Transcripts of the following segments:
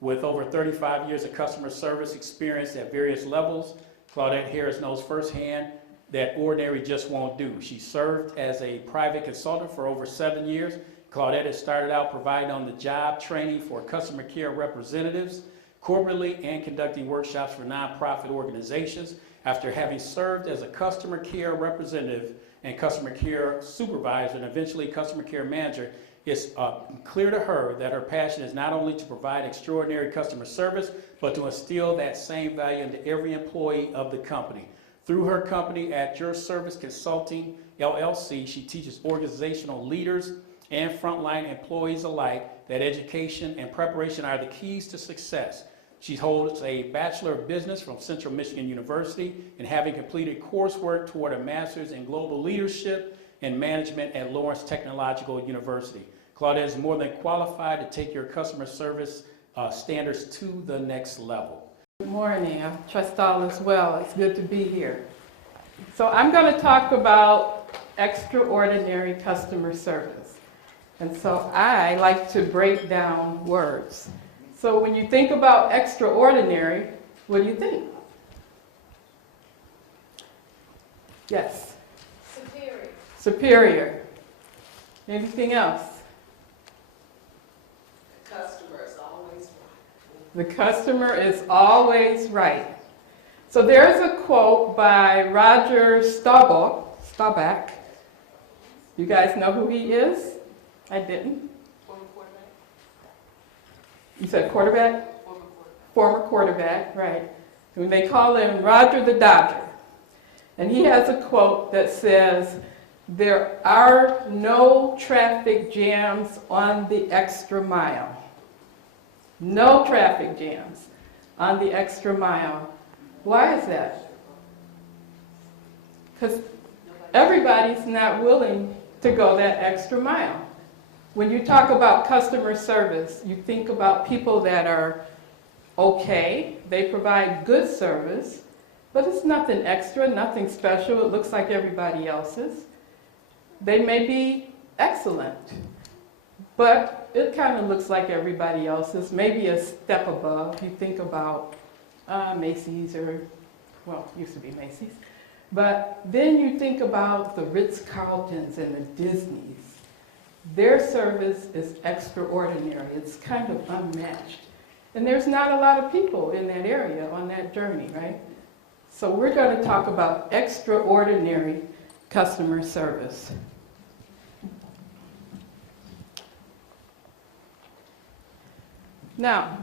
With over 35 years of customer service experience at various levels, Claudette Harris knows firsthand that ordinary just won't do. She served as a private consultant for over 7 years. Claudette has started out providing on-the-job training for customer care representatives, corporately, and conducting workshops for nonprofit organizations. After having served as a customer care representative and customer care supervisor and eventually customer care manager, it's clear to her that her passion is not only to provide extraordinary customer service, but to instill that same value into every employee of the company. Through her company, At Your Service Consulting, LLC, she teaches organizational leaders and frontline employees alike that education and preparation are the keys to success. She holds a Bachelor of Business from Central Michigan University and having completed coursework toward a Master's in Global Leadership and Management at Lawrence Technological University. Claudette is more than qualified to take your customer service standards to the next level. Good morning. I trust all is well. It's good to be here. So I'm going to talk about extraordinary customer service. And so I like to break down words. So when you think about extraordinary, what do you think? Yes? Superior. Superior. Anything else? The customer is always right. The customer is always right. So there's a quote by Roger Staubach. You guys know who he is? I didn't. Former quarterback. You said quarterback? Former quarterback. Former quarterback, right. And they call him Roger the Dodger. And he has a quote that says, "There are no traffic jams on the extra mile." No traffic jams on the extra mile. Why is that? Because everybody's not willing to go that extra mile. When you talk about customer service, you think about people that are okay, they provide good service, but it's nothing extra, nothing special, it looks like everybody else's. They may be excellent, but it kind of looks like everybody else's, maybe a step above. You think about Macy's or, well, it used to be Macy's. But then you think about the Ritz-Carltons and the Disneys. Their service is extraordinary. It's kind of unmatched. And there's not a lot of people in that area on that journey, right? So we're going to talk about extraordinary customer service. Now,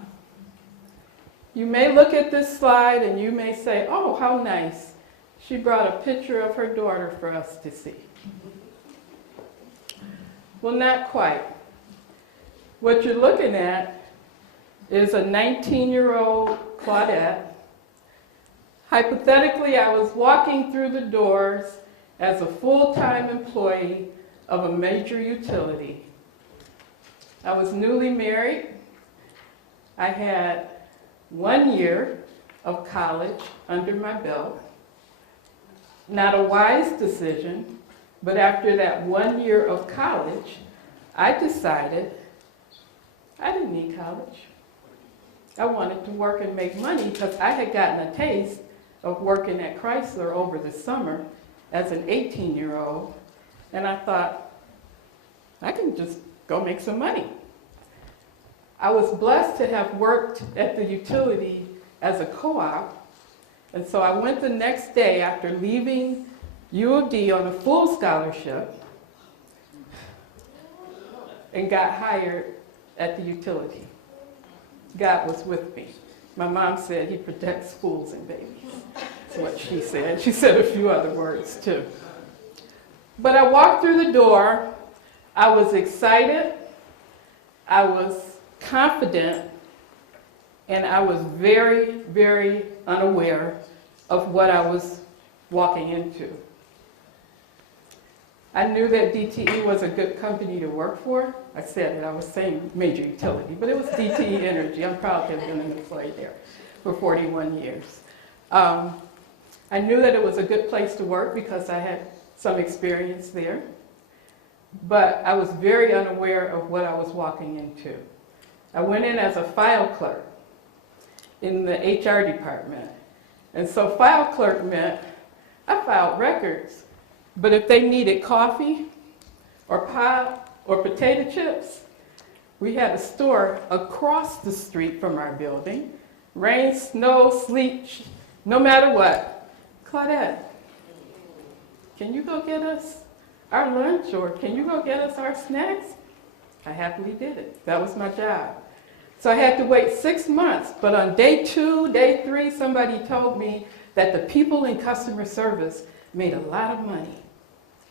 you may look at this slide and you may say, oh, how nice. She brought a picture of her daughter for us to see. Well, not quite. What you're looking at is a 19-year-old Claudette. Hypothetically, I was walking through the doors as a full-time employee of a major utility. I was newly married. I had 1 year of college under my belt. Not a wise decision. But after that 1 year of college, I decided I didn't need college. I wanted to work and make money because I had gotten a taste of working at Chrysler over the summer as an 18-year-old. And I thought, I can just go make some money. I was blessed to have worked at the utility as a co-op. And so I went the next day after leaving U of D on a full scholarship and got hired at the utility. God was with me. My mom said he protects fools and babies. That's what she said. She said a few other words too. But I walked through the door. I was excited. I was confident. And I was very, very unaware of what I was walking into. I knew that DTE was a good company to work for. I said it, I was saying major utility, but it was DTE Energy. I'm proud to have been an employee there for 41 years. I knew that it was a good place to work because I had some experience there, but I was very unaware of what I was walking into. I went in as a file clerk. in the HR department. And so file clerk meant I filed records, but if they needed coffee or pie or potato chips, we had a store across the street from our building. Rain, snow, sleet, no matter what. Claudette, can you go get us our lunch, or can you go get us our snacks? I happily did it. That was my job. So I had to wait 6 months, but on day 2, day 3, somebody told me that the people in customer service made a lot of money.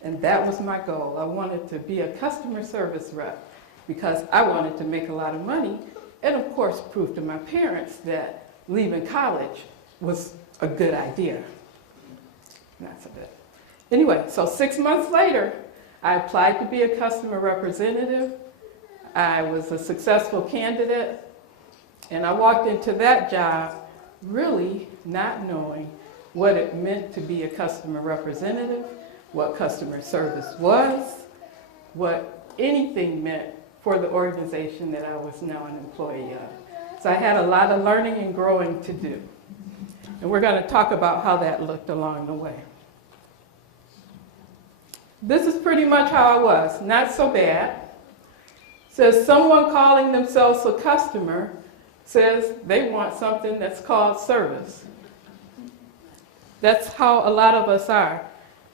And that was my goal. I wanted to be a customer service rep because I wanted to make a lot of money, and of course prove to my parents that leaving college was a good idea. Not so good. Anyway, so 6 months later, I applied to be a customer representative. I was a successful candidate, and I walked into that job really not knowing what it meant to be a customer representative, what customer service was, what anything meant for the organization that I was now an employee of. So I had a lot of learning and growing to do. And we're going to talk about how that looked along the way. This is pretty much how I was, not so bad. Says someone calling themselves a customer says they want something that's called service. That's how a lot of us are.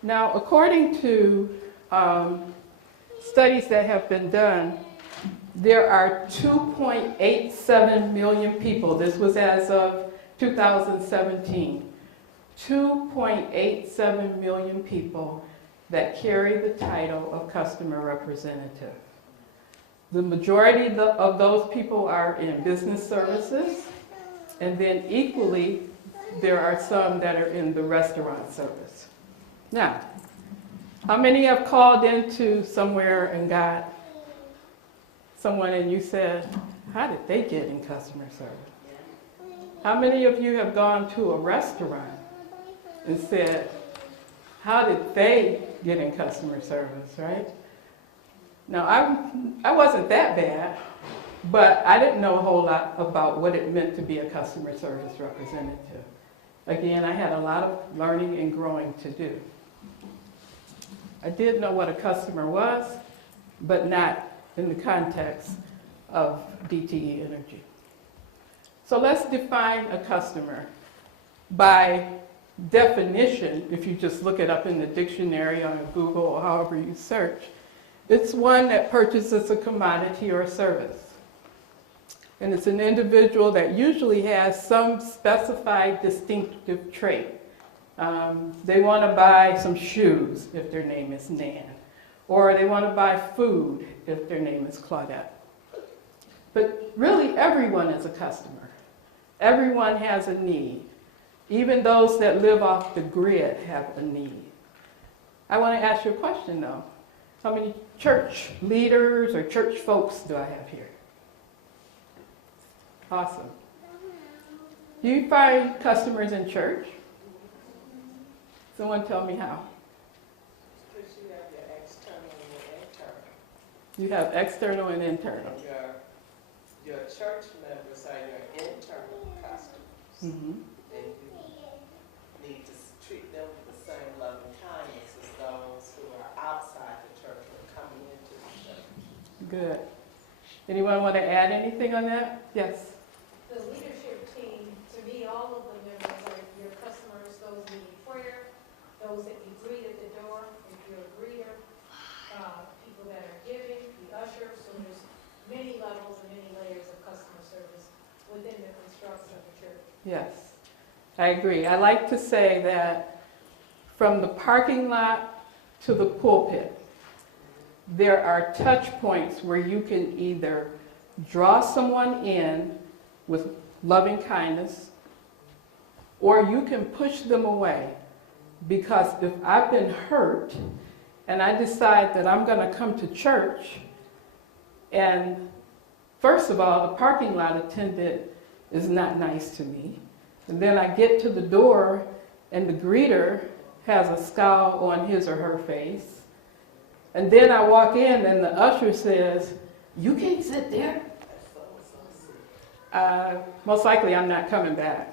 Now, according to studies that have been done, there are 2.87 million people. This was as of 2017. 2.87 million people that carry the title of customer representative. The majority of those people are in business services, and then equally, there are some that are in the restaurant service. Now, how many have called into somewhere and got someone and you said, how did they get in customer service? How many of you have gone to a restaurant and said, how did they get in customer service, right? Now, I wasn't that bad, but I didn't know a whole lot about what it meant to be a customer service representative. Again, I had a lot of learning and growing to do. I did know what a customer was, but not in the context of DTE Energy. So let's define a customer. By definition, if you just look it up in the dictionary on Google or however you search, it's one that purchases a commodity or a service. And it's an individual that usually has some specified distinctive trait. They want to buy some shoes if their name is Nan, or they want to buy food if their name is Claudette. But really, everyone is a customer. Everyone has a need. Even those that live off the grid have a need. I want to ask you a question, though. How many church leaders or church folks do I have here? Awesome. Do you find customers in church? Someone tell me how. Because you have your external and your internal. You have external and internal. Your church members are your internal customers. Mm-hmm. And you need to treat them with the same loving kindness as those who are outside the church or coming into the church. Good. Anyone want to add anything on that? Yes. The leadership team, to me, all of the members are your customers, those needing prayer, those that you greet at the door, if you're a greeter, people that are giving, the ushers, so there's many levels and many layers of customer service within the construction of the church. Yes. I agree. I like to say that from the parking lot to the pulpit, there are touch points where you can either draw someone in with loving kindness, or you can push them away. Because if I've been hurt and I decide that I'm going to come to church, and first of all, the parking lot attendant is not nice to me, and then I get to the door and the greeter has a scowl on his or her face, and then I walk in and the usher says, "You can't sit there." most likely I'm not coming back,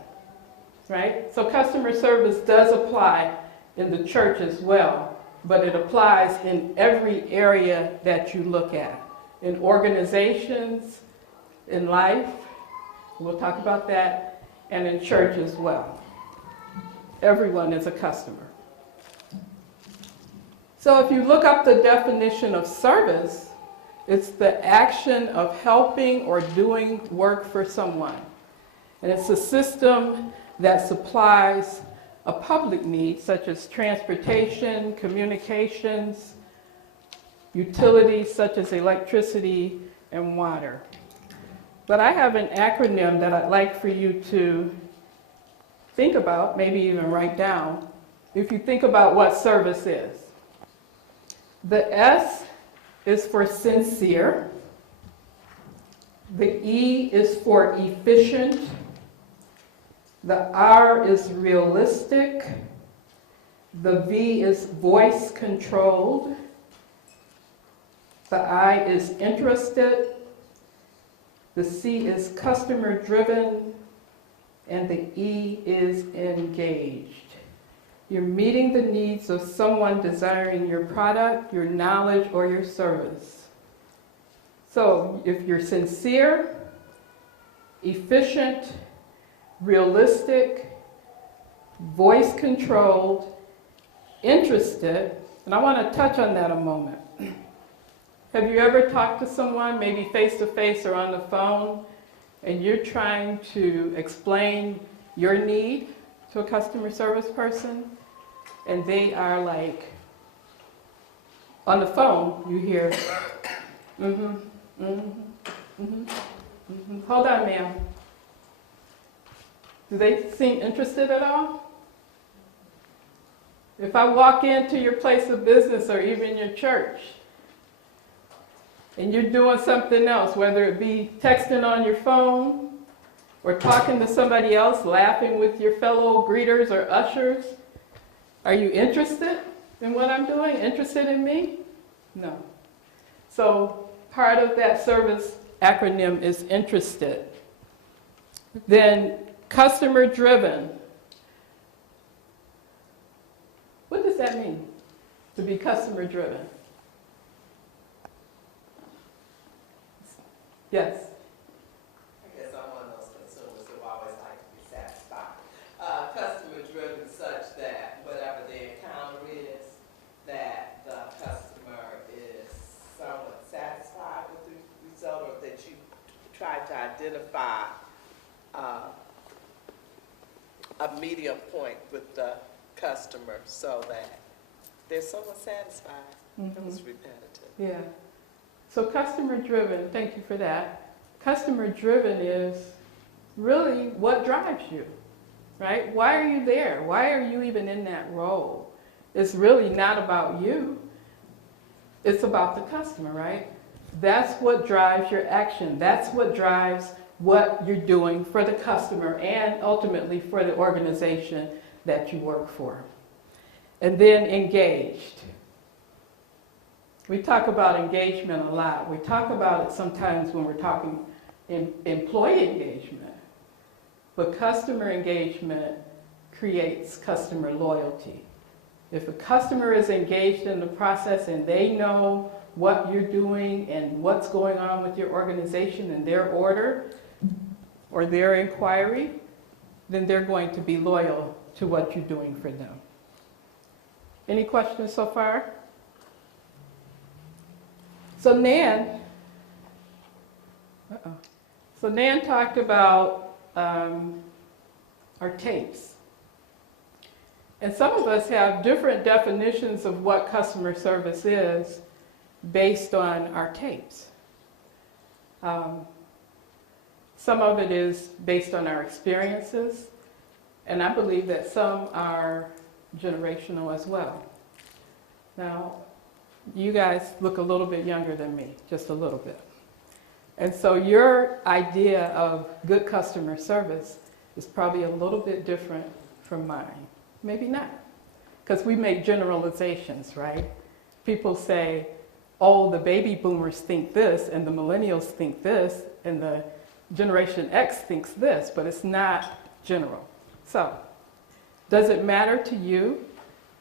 right? So customer service does apply in the church as well, but it applies in every area that you look at. In organizations, in life, we'll talk about that, and in church as well. Everyone is a customer. So if you look up the definition of service, it's the action of helping or doing work for someone. And it's a system that supplies a public need, such as transportation, communications, utilities such as electricity and water. But I have an acronym that I'd like for you to think about, maybe even write down, if you think about what service is. The S is for sincere. The E is for efficient. The R is realistic. The V is voice controlled. The I is interested. The C is customer driven. And the E is engaged. You're meeting the needs of someone desiring your product, your knowledge, or your service. So if you're sincere, efficient, realistic, voice controlled, interested, and I want to touch on that a moment. Have you ever talked to someone, maybe face to face or on the phone, and you're trying to explain your need to a customer service person, and they are like, on the phone, you hear, hold on, ma'am. Do they seem interested at all? If I walk into your place of business or even your church, and you're doing something else, whether it be texting on your phone, or talking to somebody else, laughing with your fellow greeters or ushers, are you interested in what I'm doing? Interested in me? No. So part of that service acronym is interested. Then customer driven. What does that mean, to be customer driven? Yes? I guess I'm one of those consumers who always like to be satisfied. Customer driven such that whatever the encounter is, that the customer is somewhat satisfied with the result, or that you try to identify a medium point with the customer so that they're somewhat satisfied. It was repetitive. Yeah. So customer driven, thank you for that. Customer driven is really what drives you, right? Why are you there? Why are you even in that role? It's really not about you. It's about the customer, right? That's what drives your action. That's what drives what you're doing for the customer and ultimately for the organization that you work for. And then engaged. We talk about engagement a lot. We talk about it sometimes when we're talking employee engagement. But customer engagement creates customer loyalty. If a customer is engaged in the process and they know what you're doing and what's going on with your organization and their order or their inquiry, then they're going to be loyal to what you're doing for them. Any questions so far? So Nan talked about our tapes. And some of us have different definitions of what customer service is based on our tapes. Some of it is based on our experiences, and I believe that some are generational as well. Now, you guys look a little bit younger than me, just a little bit. And so your idea of good customer service is probably a little bit different from mine. Maybe not, because we make generalizations, right? People say, oh, the baby boomers think this, and the millennials think this, and the Generation X thinks this, but it's not general. So, does it matter to you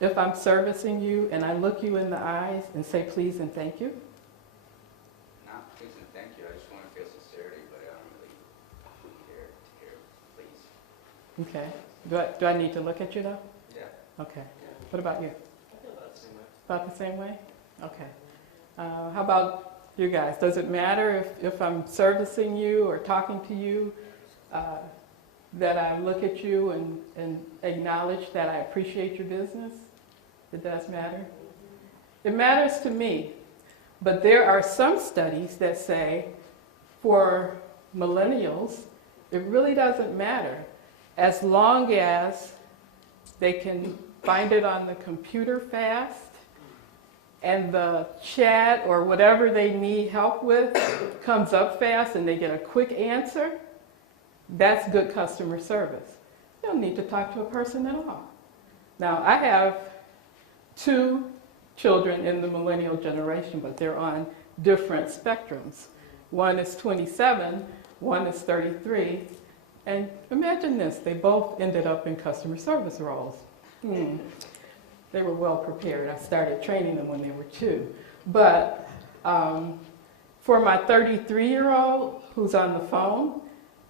if I'm servicing you and I look you in the eyes and say please and thank you? Not please and thank you. I just want to feel sincerity, but I don't really care to hear please. Okay. Do I need to look at you though? Yeah. Okay. What about you? I feel about the same way. About the same way? Okay. How about you guys? Does it matter if I'm servicing you or talking to you that I look at you and acknowledge that I appreciate your business? It does matter. It matters to me, but there are some studies that say for millennials, it really doesn't matter as long as they can find it on the computer fast and the chat or whatever they need help with comes up fast and they get a quick answer. That's good customer service. You don't need to talk to a person at all. Now, I have 2 children in the millennial generation, but they're on different spectrums. One is 27, one is 33, and imagine this, they both ended up in customer service roles. They were well prepared. I started training them when they were 2. But for my 33-year-old who's on the phone,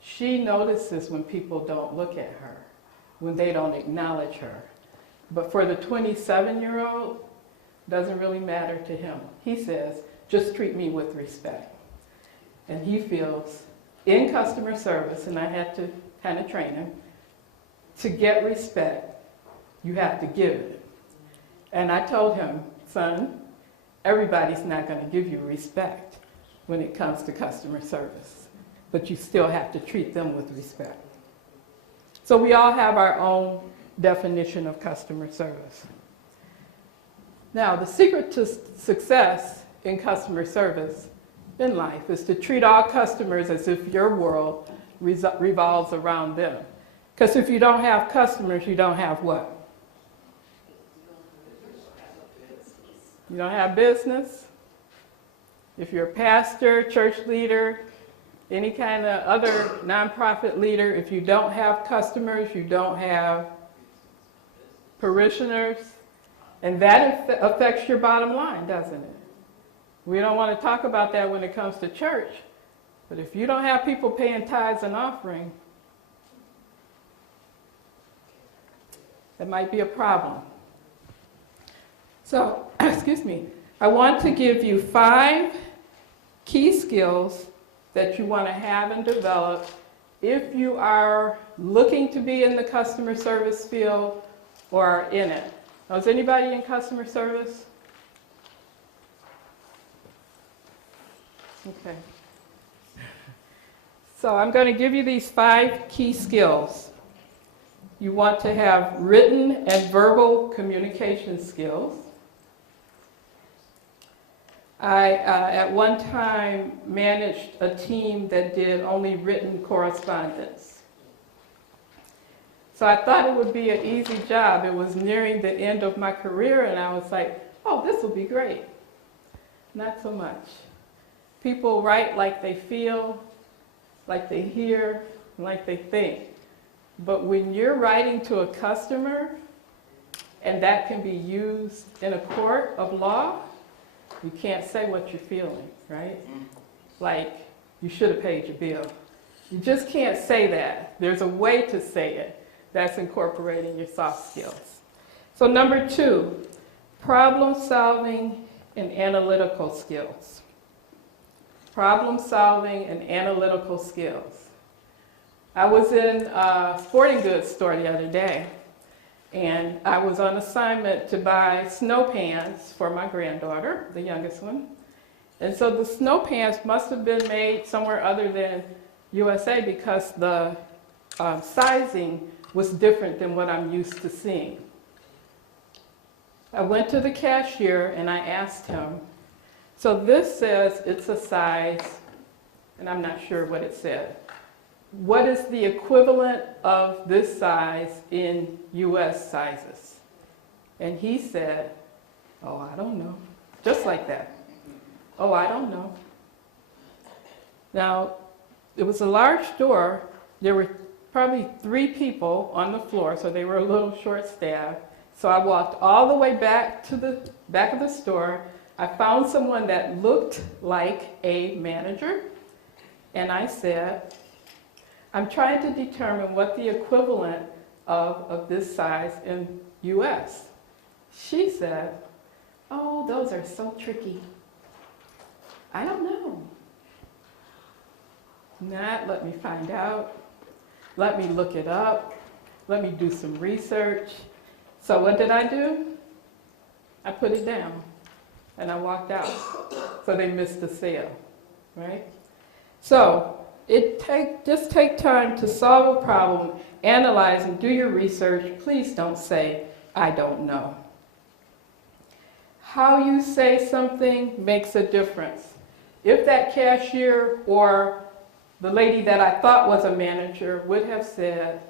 she notices when people don't look at her, when they don't acknowledge her. But for the 27-year-old, doesn't really matter to him. He says, just treat me with respect. And he feels in customer service, and I had to kind of train him, to get respect, you have to give it. And I told him, son, everybody's not going to give you respect when it comes to customer service, but you still have to treat them with respect. So we all have our own definition of customer service. Now, the secret to success in customer service in life is to treat all customers as if your world revolves around them. Because if you don't have customers, you don't have what? You don't have business. If you're a pastor, church leader, any kind of other nonprofit leader, if you don't have customers, you don't have parishioners, and that affects your bottom line, doesn't it? We don't want to talk about that when it comes to church, but if you don't have people paying tithes and offering, that might be a problem. So, excuse me, I want to give you 5 key skills that you want to have and develop if you are looking to be in the customer service field or are in it. Now, is anybody in customer service? Okay. So I'm going to give you these 5 key skills. You want to have written and verbal communication skills. I, at one time, managed a team that did only written correspondence. So I thought it would be an easy job. It was nearing the end of my career, and I was like, oh, this will be great. Not so much. People write like they feel, like they hear, like they think. But when you're writing to a customer, and that can be used in a court of law, you can't say what you're feeling, right? Like, you should have paid your bill. You just can't say that. There's a way to say it that's incorporating your soft skills. So number 2, problem solving and analytical skills. Problem solving and analytical skills. I was in a sporting goods store the other day, and I was on assignment to buy snow pants for my granddaughter, the youngest one. And so the snow pants must have been made somewhere other than USA because the sizing was different than what I'm used to seeing. I went to the cashier and I asked him, so this says it's a size, and I'm not sure what it said. What is the equivalent of this size in US sizes? And he said, oh, I don't know. Just like that. Oh, I don't know. Now, it was a large store. There were probably 3 people on the floor, so they were a little short-staffed. So I walked all the way back to the back of the store. I found someone that looked like a manager, and I said, I'm trying to determine what the equivalent of this size in US. She said, oh, those are so tricky. I don't know. Not let me find out. Let me look it up. Let me do some research. So what did I do? I put it down and I walked out. So they missed the sale, right? So just take time to solve a problem, analyze and do your research. Please don't say, I don't know. How you say something makes a difference. If that cashier or the lady that I thought was a manager would have said,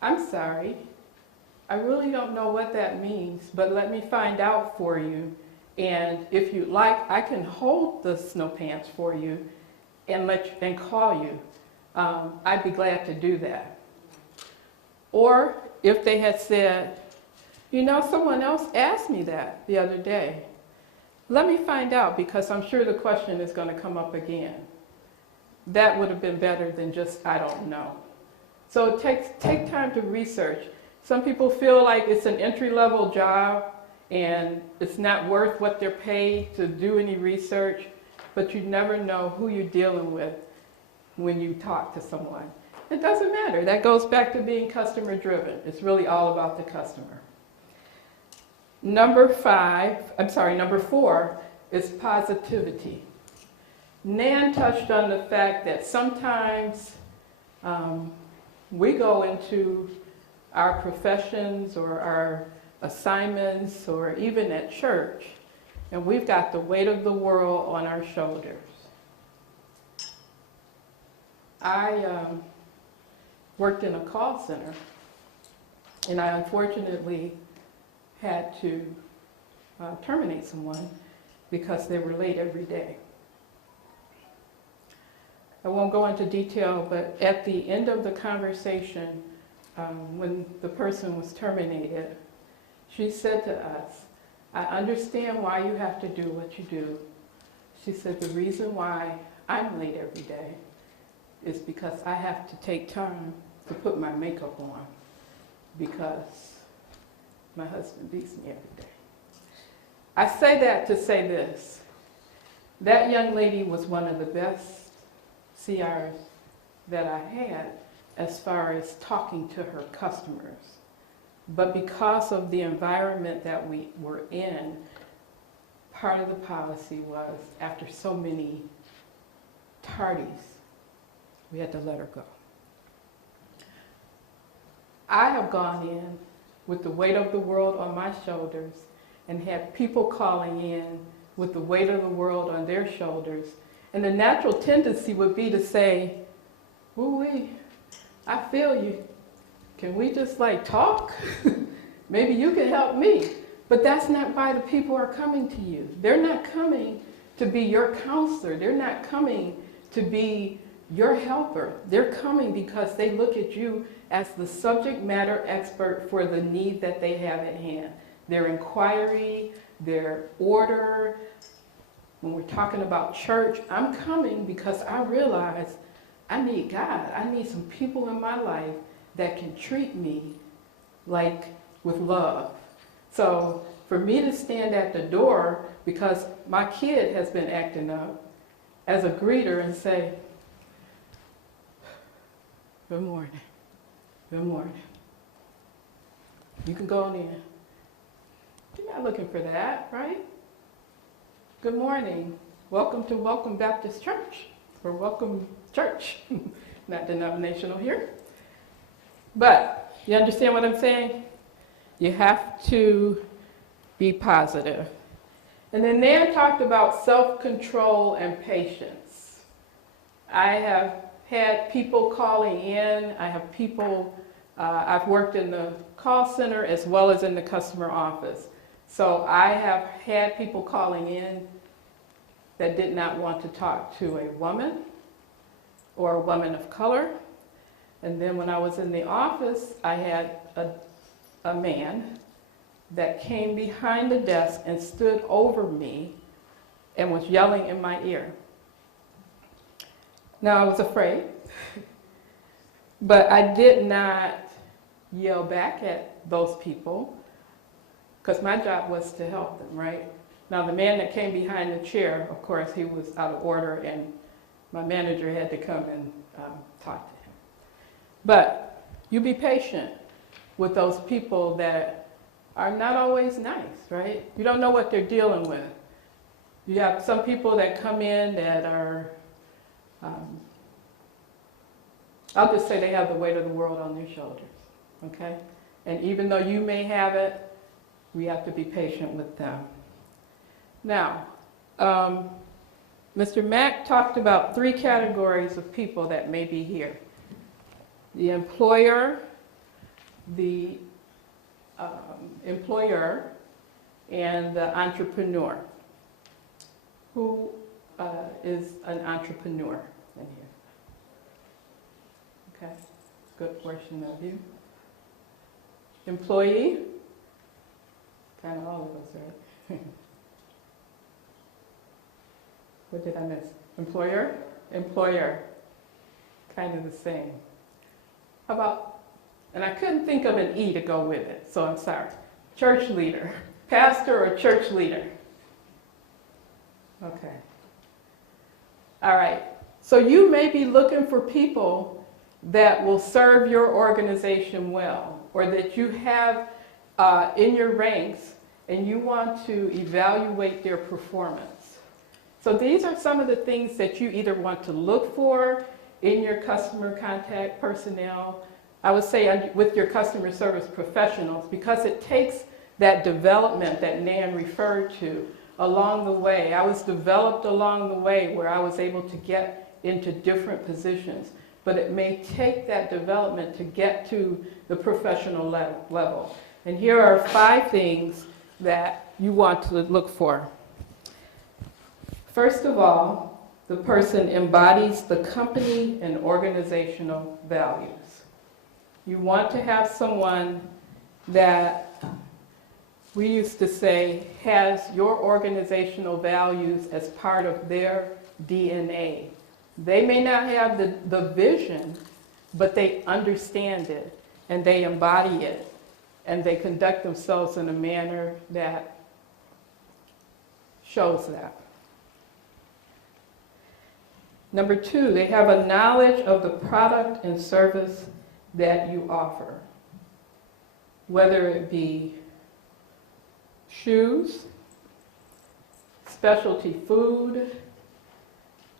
I'm sorry, I really don't know what that means, but let me find out for you. And if you'd like, I can hold the snow pants for you and call you. I'd be glad to do that. Or if they had said, you know, someone else asked me that the other day. Let me find out because I'm sure the question is going to come up again. That would have been better than just, I don't know. So take time to research. Some people feel like it's an entry-level job and it's not worth what they're paid to do any research, but you never know who you're dealing with when you talk to someone. It doesn't matter. That goes back to being customer-driven. It's really all about the customer. Number 4 is positivity. Nan touched on the fact that sometimes we go into our professions or our assignments or even at church, and we've got the weight of the world on our shoulders. I worked in a call center, and I unfortunately had to terminate someone because they were late every day. I won't go into detail, but at the end of the conversation, when the person was terminated, she said to us, I understand why you have to do what you do. She said, the reason why I'm late every day is because I have to take time to put my makeup on because my husband beats me every day. I say that to say this. That young lady was one of the best CRs that I had as far as talking to her customers. But because of the environment that we were in, part of the policy was after so many tardies, we had to let her go. I have gone in with the weight of the world on my shoulders and had people calling in with the weight of the world on their shoulders. And the natural tendency would be to say, ooh-wee, I feel you. Can we just like talk? Maybe you can help me. But that's not why the people are coming to you. They're not coming to be your counselor. They're not coming to be your helper. They're coming because they look at you as the subject matter expert for the need that they have at hand. Their inquiry, their order. When we're talking about church, I'm coming because I realize I need God. I need some people in my life that can treat me like with love. So for me to stand at the door because my kid has been acting up as a greeter and say, good morning, good morning. You can go on in. You're not looking for that, right? Good morning. Welcome to Welcome Baptist Church, or Welcome Church. Not denominational here. But you understand what I'm saying? You have to be positive. And then Nan talked about self-control and patience. I have had people calling in. I have people, I've worked in the call center as well as in the customer office. So I have had people calling in that did not want to talk to a woman or a woman of color. And then when I was in the office, I had a man that came behind the desk and stood over me and was yelling in my ear. Now, I was afraid, but I did not yell back at those people because my job was to help them, right? Now, the man that came behind the chair, of course, he was out of order, and my manager had to come and talk to him. But you be patient with those people that are not always nice, right? You don't know what they're dealing with. You have some people that come in that are, I'll just say they have the weight of the world on their shoulders, okay? And even though you may have it, we have to be patient with them. Now, Mr. Mack talked about 3 categories of people that may be here. The employer, the employer, and the entrepreneur. Who is an entrepreneur in here? Okay, good portion of you. Employee? Kind of all of us, right? What did I miss? Employer? Employer. Kind of the same. How about, and I couldn't think of an E to go with it, so I'm sorry. Church leader. Pastor or church leader? Okay. All right. So you may be looking for people that will serve your organization well, or that you have in your ranks and you want to evaluate their performance. So these are some of the things that you either want to look for in your customer contact personnel, I would say with your customer service professionals, because it takes that development that Nan referred to along the way. I was developed along the way where I was able to get into different positions, but it may take that development to get to the professional level. And here are 5 things that you want to look for. First of all, the person embodies the company and organizational values. You want to have someone that, we used to say, has your organizational values as part of their DNA. They may not have the vision, but they understand it, and they embody it, and they conduct themselves in a manner that shows that. Number 2, they have a knowledge of the product and service that you offer, whether it be shoes, specialty food,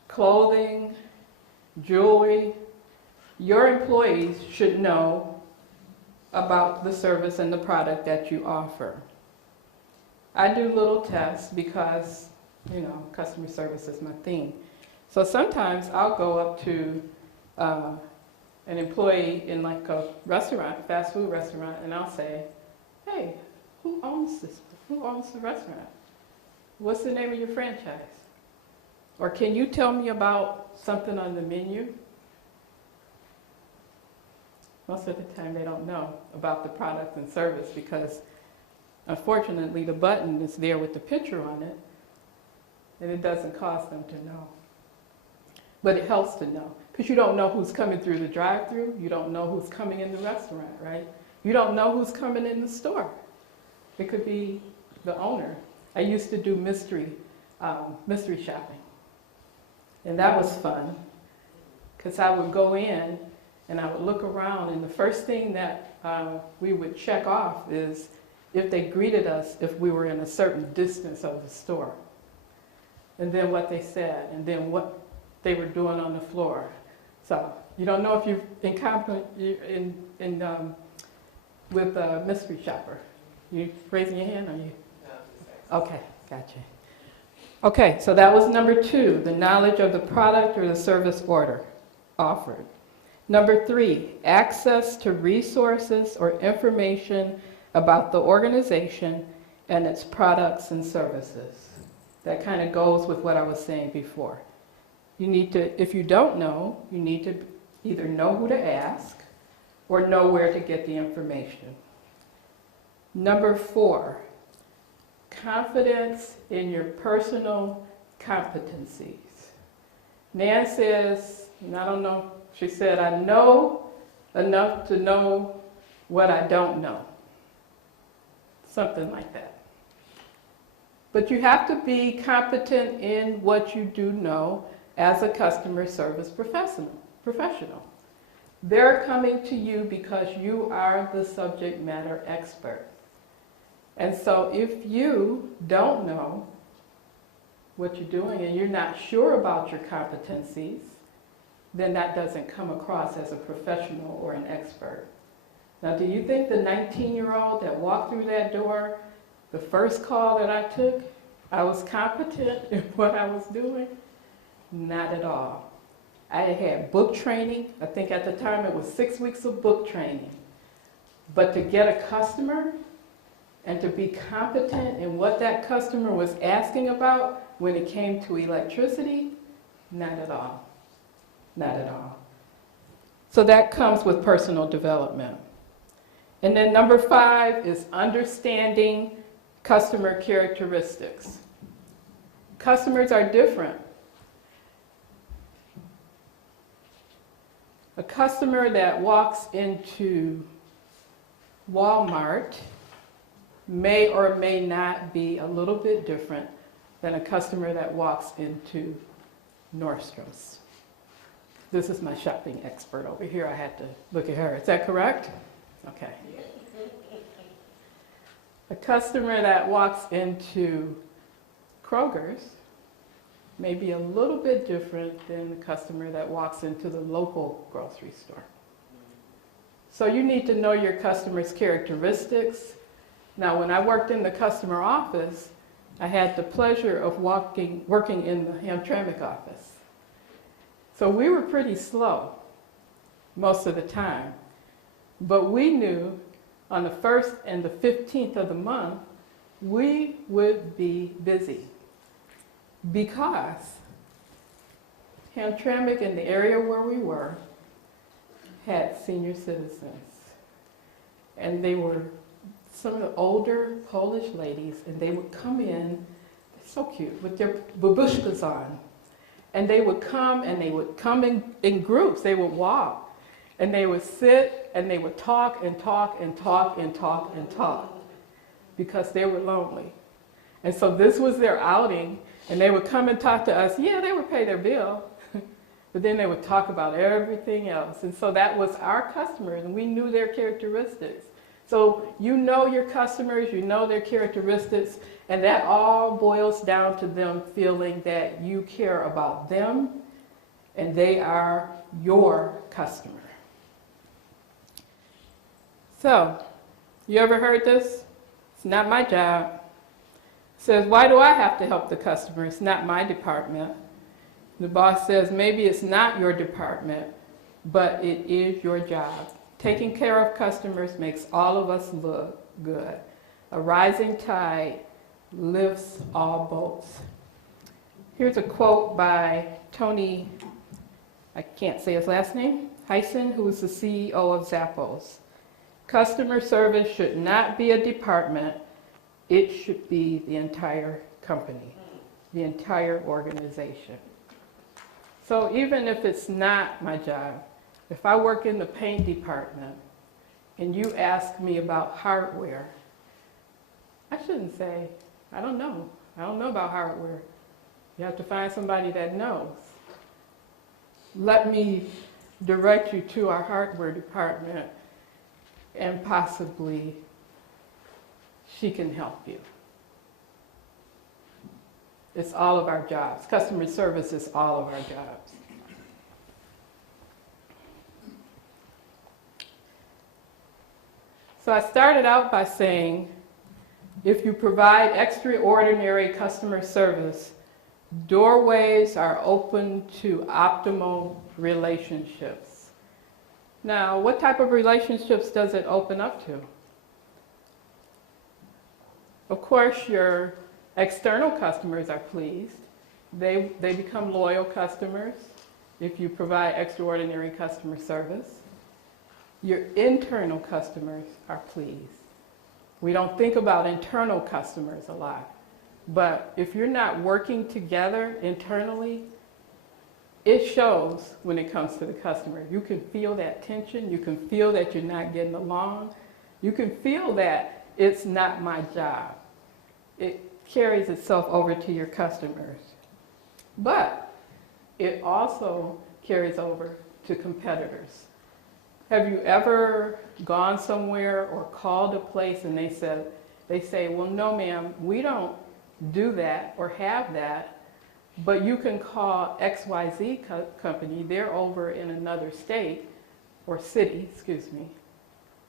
clothing, jewelry. Your employees should know about the service and the product that you offer. I do little tests because, you know, customer service is my thing. So sometimes I'll go up to an employee in like a restaurant, fast food restaurant, and I'll say, hey, who owns this? Who owns the restaurant? What's the name of your franchise? Or can you tell me about something on the menu? Most of the time they don't know about the product and service because unfortunately the button is there with the picture on it and it doesn't cause them to know. But it helps to know because you don't know who's coming through the drive-thru, you don't know who's coming in the restaurant, right? You don't know who's coming in the store. It could be the owner. I used to do mystery shopping. And that was fun because I would go in and I would look around and the first thing that we would check off is if they greeted us if we were in a certain distance of the store. And then what they said and then what they were doing on the floor. So you don't know if you've encountered with a mystery shopper. You raising your hand or you? No, Okay, gotcha. Okay, so that was number 2, the knowledge of the product or the service order offered. Number 3, access to resources or information about the organization and its products and services. That kind of goes with what I was saying before. You need to, if you don't know, you need to either know who to ask or know where to get the information. Number 4, confidence in your personal competencies. Nan says, and I don't know, she said, I know enough to know what I don't know. Something like that. But you have to be competent in what you do know as a customer service professional. They're coming to you because you are the subject matter expert. And so if you don't know what you're doing and you're not sure about your competencies, then that doesn't come across as a professional or an expert. Now, do you think the 19-year-old that walked through that door, the first call that I took, I was competent in what I was doing? Not at all. I had book training. I think at the time it was 6 weeks of book training. But to get a customer and to be competent in what that customer was asking about when it came to electricity, not at all. Not at all. So that comes with personal development. And then number 5 is understanding customer characteristics. Customers are different. A customer that walks into Walmart may or may not be a little bit different than a customer that walks into Nordstrom's. This is my shopping expert over here. I had to look at her. Is that correct? Okay. A customer that walks into Kroger's may be a little bit different than the customer that walks into the local grocery store. So you need to know your customer's characteristics. Now, when I worked in the customer office, I had the pleasure of working in the Hamtramck office. So we were pretty slow most of the time. But we knew on the 1st and the 15th of the month, we would be busy because Hamtramck in the area where we were had senior citizens. And they were some of the older Polish ladies, and they would come in, so cute, with their babushkas on. And they would come in groups. They would walk, and they would sit, and they would talk and talk and talk and talk and talk because they were lonely. And so this was their outing, and they would come and talk to us. Yeah, they would pay their bill, but then they would talk about everything else. And so that was our customers, and we knew their characteristics. So you know your customers, you know their characteristics, and that all boils down to them feeling that you care about them and they are your customer. So, you ever heard this? It's not my job. It says, why do I have to help the customer? It's not my department. The boss says, maybe it's not your department, but it is your job. Taking care of customers makes all of us look good. A rising tide lifts all boats. Here's a quote by Tony, I can't say his last name, Hyson, who is the CEO of Zappos. Customer service should not be a department, it should be the entire company, the entire organization. So even if it's not my job, if I work in the paint department and you ask me about hardware, I shouldn't say, I don't know. I don't know about hardware. You have to find somebody that knows. Let me direct you to our hardware department and possibly she can help you. It's all of our jobs. Customer service is all of our jobs. So I started out by saying, if you provide extraordinary customer service, doorways are open to optimal relationships. Now, what type of relationships does it open up to? Of course, your external customers are pleased. They become loyal customers if you provide extraordinary customer service. Your internal customers are pleased. We don't think about internal customers a lot, but if you're not working together internally, it shows when it comes to the customer. You can feel that tension. You can feel that you're not getting along. You can feel that it's not my job. It carries itself over to your customers. But it also carries over to competitors. Have you ever gone somewhere or called a place and they say, well, no, ma'am, we don't do that or have that, but you can call XYZ company, they're over in another state or city, excuse me.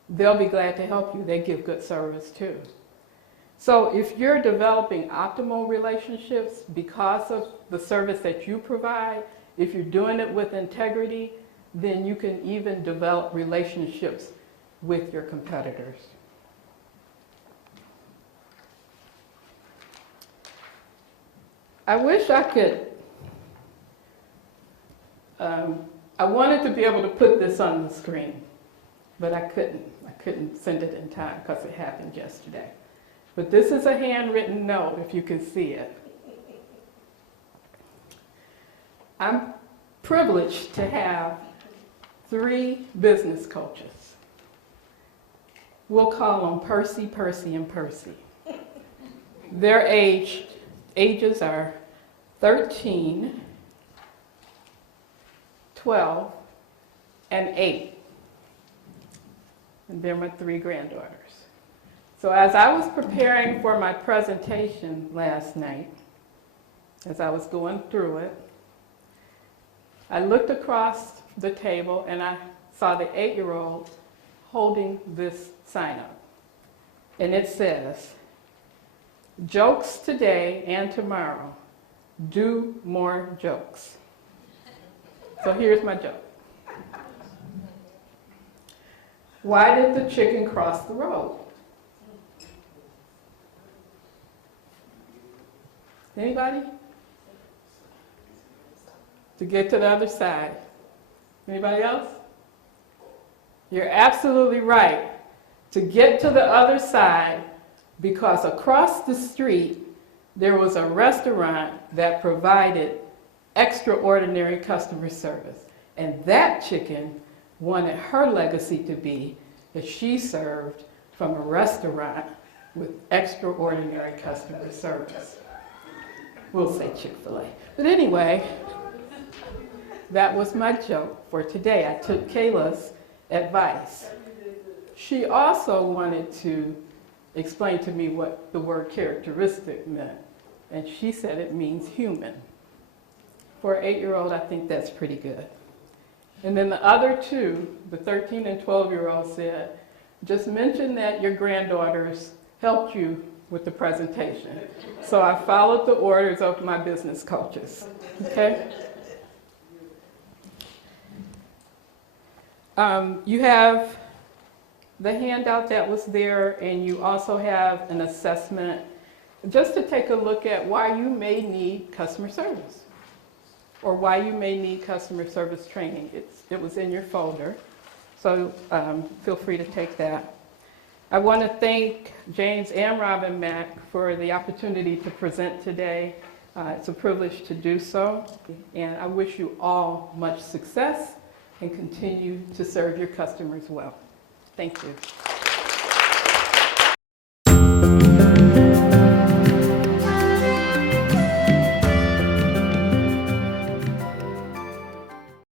They'll be glad to help you. They give good service too. So if you're developing optimal relationships because of the service that you provide, if you're doing it with integrity, then you can even develop relationships with your competitors. I wish I could, I wanted to be able to put this on the screen, but I couldn't. I couldn't send it in time because it happened yesterday. But this is a handwritten note, if you can see it. I'm privileged to have 3 business coaches. We'll call them Percy, Percy, and Percy. Their ages are 13, 12, and 8. And they're my 3 granddaughters. So as I was preparing for my presentation last night, as I was going through it, I looked across the table and I saw the 8-year-old holding this sign up. And it says, "Jokes today and tomorrow. Do more jokes." So here's my joke. Why did the chicken cross the road? Anybody? To get to the other side. Anybody else? You're absolutely right. To get to the other side, because across the street there was a restaurant that provided extraordinary customer service. And that chicken wanted her legacy to be that she served from a restaurant with extraordinary customer service. We'll say Chick-fil-A. But anyway, that was my joke for today. I took Kayla's advice. She also wanted to explain to me what the word characteristic meant. And she said it means human. For an 8-year-old, I think that's pretty good. And then the other 2, the 13 and 12-year-old said, just mention that your granddaughters helped you with the presentation. So I followed the orders of my business coaches, okay? You have the handout that was there, and you also have an assessment just to take a look at why you may need customer service or why you may need customer service training. It was in your folder, so feel free to take that. I want to thank James and Robin Mack for the opportunity to present today. It's a privilege to do so, and I wish you all much success and continue to serve your customers well. Thank you.